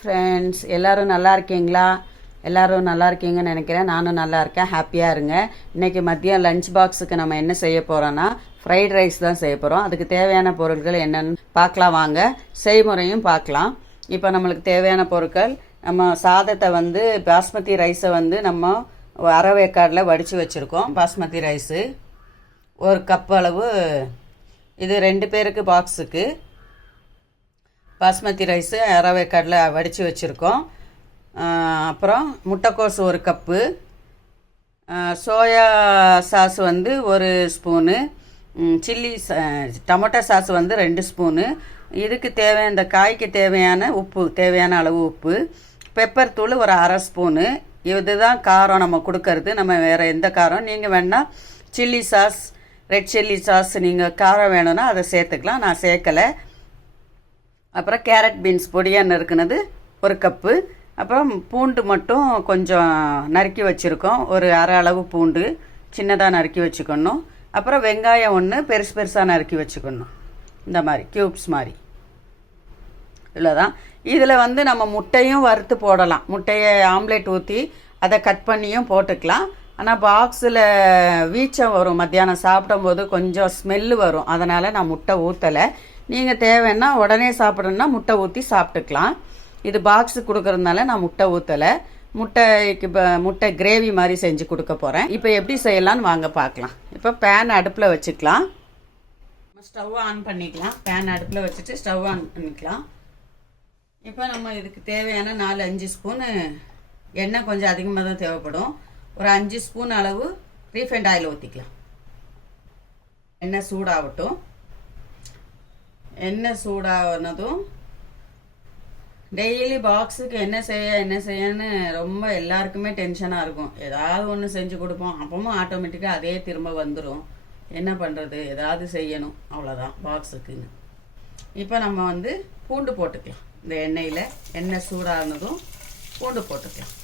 Friends எல்லோரும் நல்லா இருக்கீங்களா? எல்லோரும் நல்லா இருக்கீங்கன்னு நினைக்கிறேன். நானும் நல்லா இருக்கேன். ஹாப்பியாக இருங்க. இன்றைக்கி மதியம் லஞ்ச் பாக்ஸுக்கு நம்ம என்ன செய்ய போகிறோன்னா ஃப்ரைட் ரைஸ் தான் செய்ய போகிறோம். அதுக்கு தேவையான பொருட்கள் என்னென்னு பார்க்கலாம் வாங்க. செய்முறையும் பார்க்கலாம். இப்போ நம்மளுக்கு தேவையான பொருட்கள், நம்ம சாதத்தை பாஸ்மதி ரைஸை நம்ம அரை வேக்காடில் வடித்து வச்சுருக்கோம். பாஸ்மதி ரைஸு 1 கப் அளவு. இது 2 பேருக்கு பாக்ஸுக்கு பாஸ்மதி ரைஸு அரை வேக்காடில் வடித்து வச்சுருக்கோம். அப்புறம் முட்டைக்கோஸ் 1 cup, soya sauce 1 spoon, chilli tomato sauce 2 spoon. இதுக்கு தேவையான இந்த காய்க்கு தேவையான உப்பு, தேவையான அளவு உப்பு, பெப்பர் தூள் 1/2 ஸ்பூனு. இதுதான் காரம் நம்ம கொடுக்கறது. நம்ம வேறு எந்த காரம், நீங்கள் வேணால் chilli sauce, red chilli sauce நீங்கள் காரம் வேணும்னா அதை சேர்த்துக்கலாம். நான் சேர்க்கலை. அப்புறம் கேரட் பீன்ஸ் பொடியாக நறுக்குனது 1 கப்பு. அப்புறம் பூண்டு மட்டும் கொஞ்சம் நறுக்கி வச்சுருக்கோம். ஒரு அரை அளவு பூண்டு சின்னதாக நறுக்கி வச்சுக்கணும். அப்புறம் வெங்காயம் 1 பெருசு பெருசாக நறுக்கி வச்சுக்கணும். இந்த மாதிரி க்யூப்ஸ் மாதிரி. இவ்வளோதான். இதில் நம்ம முட்டையும் வறுத்து போடலாம். முட்டையை ஆம்லேட் ஊற்றி அதை கட் பண்ணியும் போட்டுக்கலாம். ஆனால் பாக்ஸில் வீச்சம் வரும், மத்தியானம் சாப்பிடும்போது கொஞ்சம் ஸ்மெல்லு வரும். அதனால் நான் முட்டை ஊற்றலை. நீங்கள் தேவைன்னா உடனே சாப்பிட்றதுனா முட்டை ஊற்றி சாப்பிட்டுக்கலாம். இது பாக்ஸு கொடுக்குறதுனால நான் முட்டை ஊற்றலை. முட்டை கிரேவி மாதிரி செஞ்சு கொடுக்க போகிறேன். இப்போ எப்படி செய்யலான்னு வாங்க பார்க்கலாம். இப்போ பேன் அடுப்பில் வச்சுக்கலாம். ஸ்டவ் ஆன் பண்ணிக்கலாம். பேன் அடுப்பில் வச்சுட்டு ஸ்டவ் ஆன் பண்ணிக்கலாம். இப்போ நம்ம இதுக்கு தேவையான 4-5 ஸ்பூனு எண்ணெய், கொஞ்சம் அதிகமாக தான் தேவைப்படும். ஒரு 5 ஸ்பூன் அளவு ரீஃபைண்ட் ஆயில் ஊற்றிக்கலாம். எண்ணெய் சூடாகட்டும். எண்ணெய் சூடானதும் டெய்லி பாக்ஸுக்கு என்ன செய்யன்னு ரொம்ப எல்லாருக்குமே டென்ஷனாக இருக்கும். ஏதாவது ஒன்று செஞ்சு கொடுப்போம், அப்பவும் ஆட்டோமேட்டிக்காக அதே திரும்ப வந்துடும். என்ன பண்ணுறது, ஏதாவது செய்யணும், அவ்வளோதான் பாக்ஸுக்குன்னு. இப்போ நம்ம பூண்டு போட்டுக்கலாம். இந்த எண்ணெய் சூடானதும் பூண்டு போட்டுக்கலாம்.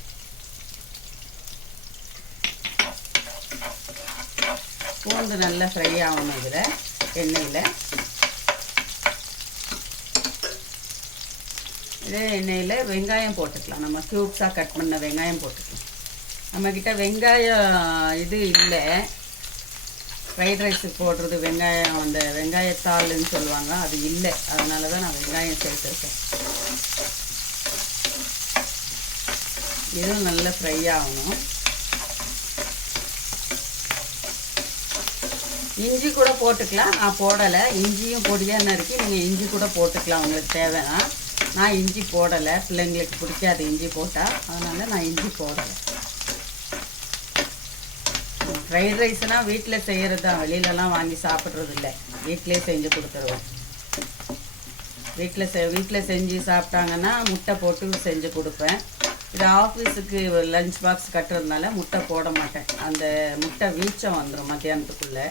பூண்டு நல்லா ஃப்ரை ஆகணும். இதில் எண்ணெயில், இதே எண்ணெயில் வெங்காயம் போட்டுக்கலாம். நம்ம க்யூப்ஸாக கட் பண்ண வெங்காயம் போட்டுக்கலாம். நம்மக்கிட்ட வெங்காயம் இது இல்லை, ஃப்ரைட் ரைஸுக்கு போடுறது வெங்காயம், அந்த வெங்காயத்தாள்னு சொல்லுவாங்க, அது இல்லை. அதனால தான் நான் வெங்காயம் சேர்த்துருக்கேன். இதுவும் நல்லா ஃப்ரை ஆகணும். இஞ்சி கூட போட்டுக்கலாம். நான் போடலை. இஞ்சியும் பொடியாக நறுக்கி நீங்கள் இஞ்சி கூட போட்டுக்கலாம் உங்களுக்கு தேவைன்னா. நான் இஞ்சி போடலை, பிள்ளைங்களுக்கு பிடிக்காது இஞ்சி போட்டால், அதனால் நான் இஞ்சி போடலை. ஃப்ரைட் ரைஸ்னால் வீட்டில் செய்கிறது தான், வெளியிலலாம் வாங்கி சாப்பிட்றது இல்லை. வீட்டிலே செஞ்சு கொடுத்துருவோம். வீட்டில் செஞ்சு சாப்பிட்டாங்கன்னா முட்டை போட்டு செஞ்சு கொடுப்பேன். இது ஆஃபீஸுக்கு லஞ்ச் பாக்ஸ் கட்டுறதுனால முட்டை போட மாட்டேன். அந்த முட்டை வீச்சம் வந்துடும் மத்தியானத்துக்குள்ளே.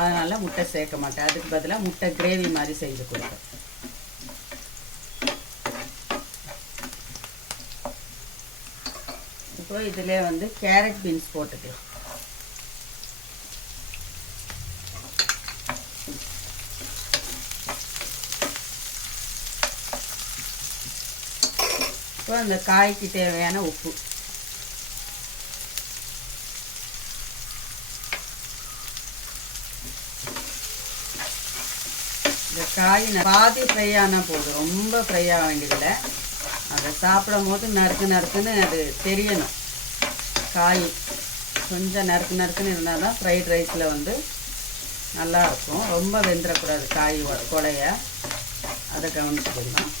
அதனால் முட்டை சேர்க்க மாட்டேன். அதுக்கு பதிலாக முட்டை கிரேவி மாதிரி செஞ்சு கொடுப்பேன். இப்போ இதில் கேரட் பீன்ஸ் போட்டுக்கலாம். இப்போ அந்த காய்க்கு தேவையான உப்பு, இந்த காய் பாதி ஃப்ரை ஆனால் போதும், ரொம்ப ஃப்ரை ஆக வேண்டியதில்லை. அதை சாப்பிடும் போது நறுக்குன்னு அது தெரியணும். காய் கொஞ்சம் நறுக்குன்னு இருந்தால் தான் ஃப்ரைட் ரைஸில் நல்லாயிருக்கும். ரொம்ப வெந்துடக்கூடாது காய் கொலைய, அதை கவனிச்சுக்கலாம்.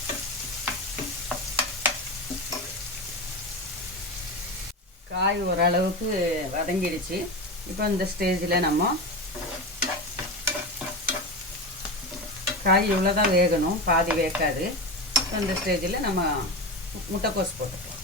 காய் ஓரளவுக்கு வதங்கிடுச்சு. இப்போ இந்த ஸ்டேஜில் நம்ம காய் இவ்வளோதான் வேகணும், பாதி வேக்காது. இப்போ இந்த ஸ்டேஜில் நம்ம முட்டைக்கோஸ் போட்டுக்கலாம்.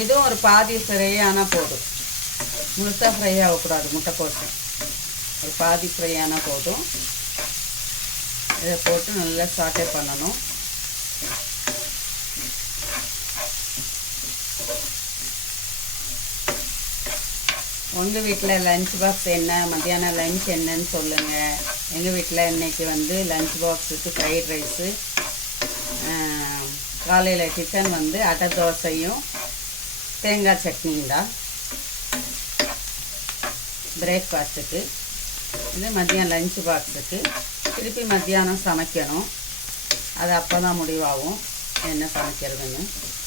இதுவும் ஒரு பாதி ஃப்ரை ஆனால் போதும், முழுசாக ஃப்ரை ஆகக்கூடாது. முட்டைக்கோஸ் ஒரு பாதி ஃப்ரை ஆனால் போதும். இதை போட்டு நல்லா சாட்டே பண்ணணும். உங்கள் வீட்டில் லஞ்ச் பாக்ஸ் என்ன, மத்தியானம் லஞ்ச் என்னன்னு சொல்லுங்கள். எங்கள் வீட்டில் இன்றைக்கி வந்து லஞ்ச் பாக்ஸுக்கு ஃப்ரைட் ரைஸு, காலையில் டிஃபன் வந்து அடை தோசையும் தேங்காய் சட்னியும் தான் பிரேக்ஃபாஸ்ட்டுக்கு. இது மத்தியானம் லஞ்ச் பாக்ஸுக்கு. திருப்பி மத்தியானம் சமைக்கணும். அது அப்போ தான் முடிவாகும் என்ன சமைக்கிறதுன்னு.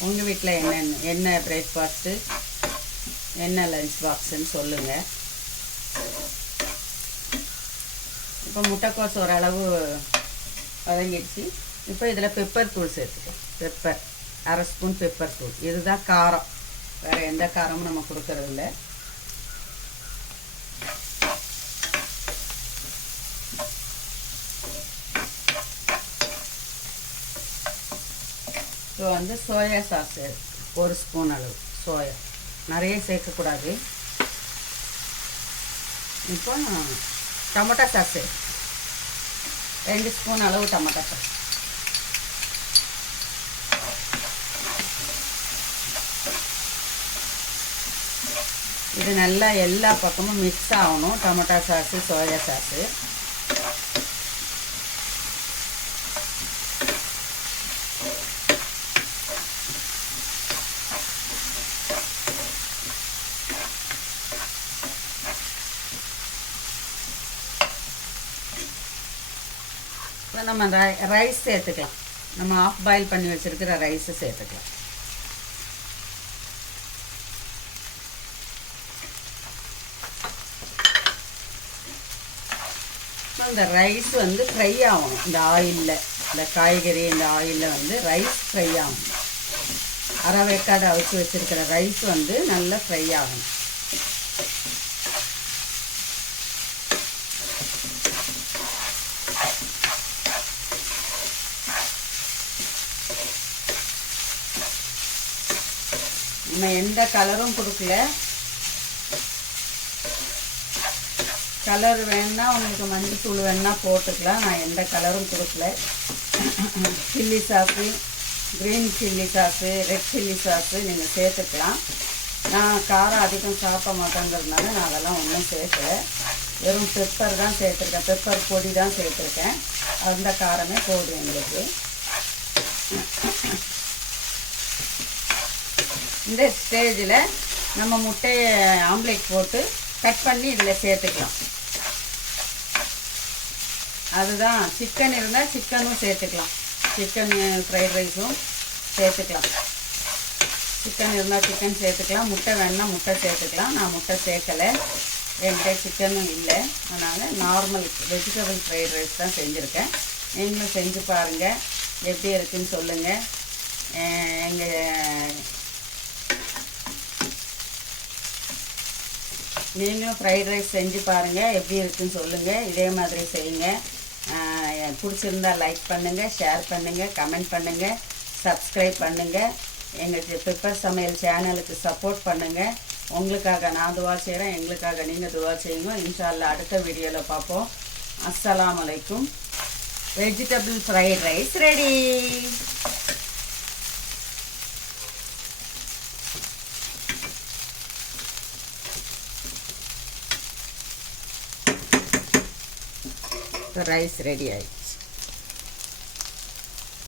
உங்கள் வீட்டில் என்ன பிரேக்ஃபாஸ்ட்டு, என்ன லஞ்ச் பாக்ஸுன்னு சொல்லுங்கள். இப்போ முட்டைக்கோஸ் ஓரளவு வதங்கிடுச்சு. இப்போ இதில் பெப்பர் தூள் சேர்த்துக்கலாம். பெப்பர் 1/2 ஸ்பூன் பெப்பர் தூள். இதுதான் காரம், வேறு எந்த காரமும் நம்ம கொடுக்கறதில்ல. இப்போ வந்து சோயா சாஸ் 1 ஸ்பூன் அளவு சோயா, நிறைய சேர்க்கக்கூடாது. இப்போ டொமேட்டோ சாஸ் 2 ஸ்பூன் அளவு டொமேட்டோ சாஸ். இது நல்லா எல்லா பக்கமும் மிக்ஸ் ஆகணும், டொமேட்டோ சாஸு சோயா சாஸு. இப்போ நம்ம ரைஸ் சேர்த்துக்கலாம். நம்ம ஆஃப் பாயில் பண்ணி வச்சுருக்கிற ரைஸை சேர்த்துக்கலாம். இந்த ரைஸ் வந்து ஃப்ரை ஆகணும். இந்த ஆயிலில், இந்த காய்கறி இந்த ஆயிலில் வந்து ரைஸ் ஃப்ரை ஆகணும். அரை வேக்காடு அவிச்சு வச்சுருக்கிற ரைஸ் வந்து நல்லா ஃப்ரை ஆகணும். நம்ம எந்த கலரும் கொடுக்கல. கலர் வேணுன்னா உங்களுக்கு மஞ்சள் வேணுன்னா போட்டுக்கலாம். நான் எந்த கலரும் கொடுக்கல. Chilli sauce, green chilli sauce, red chilli sauce நீங்கள் சேர்த்துக்கலாம். நான் காரம் அதிகம் சாப்பிட மாட்டேங்கிறதுனால நான் அதெல்லாம் ஒன்றும் சேர்க்கலை. வெறும் பெப்பர் தான் சேர்த்துருக்கேன், பெப்பர் பொடி தான் சேர்த்துருக்கேன். அந்த காரமே போதும் எங்களுக்கு. இந்த ஸ்டேஜில் நம்ம முட்டையை ஆம்லேட் போட்டு கட் பண்ணி இதில் சேர்த்துக்கலாம். அதுதான், சிக்கன் இருந்தால் சிக்கனும் சேர்த்துக்கலாம். சிக்கன் ஃப்ரைட் ரைஸும் சேர்த்துக்கலாம். சிக்கன் இருந்தால் சிக்கன் சேர்த்துக்கலாம், முட்டை வேணுன்னா முட்டை சேர்த்துக்கலாம். நான் முட்டை சேர்க்கலை, என்கிட்ட சிக்கனும் இல்லை. அதனால் நார்மல் வெஜிடபிள் ஃப்ரைட் ரைஸ் தான் செஞ்சுருக்கேன். நீங்களும் செஞ்சு பாருங்கள், எப்படி இருக்குன்னு சொல்லுங்கள். நீங்களும் ஃப்ரைட் ரைஸ் செஞ்சு பாருங்கள், எப்படி இருக்குன்னு சொல்லுங்கள். இதே மாதிரி செய்யுங்க. பிடிச்சிருந்தால் லைக் பண்ணுங்கள், ஷேர் பண்ணுங்கள், கமெண்ட் பண்ணுங்கள், சப்ஸ்கிரைப் பண்ணுங்கள். எங்களுக்கு பெப்பர் சமையல் சேனலுக்கு சப்போர்ட் பண்ணுங்கள். உங்களுக்காக நான் துவா செய்கிறேன், எங்களுக்காக நீங்கள் துவா செய்யுங்க. இன்ஷா அல்லாஹ் அடுத்த வீடியோவில் பார்ப்போம். அஸ்ஸலாமு அலைக்கும். Vegetable fried rice ready. Rice ready ஆகி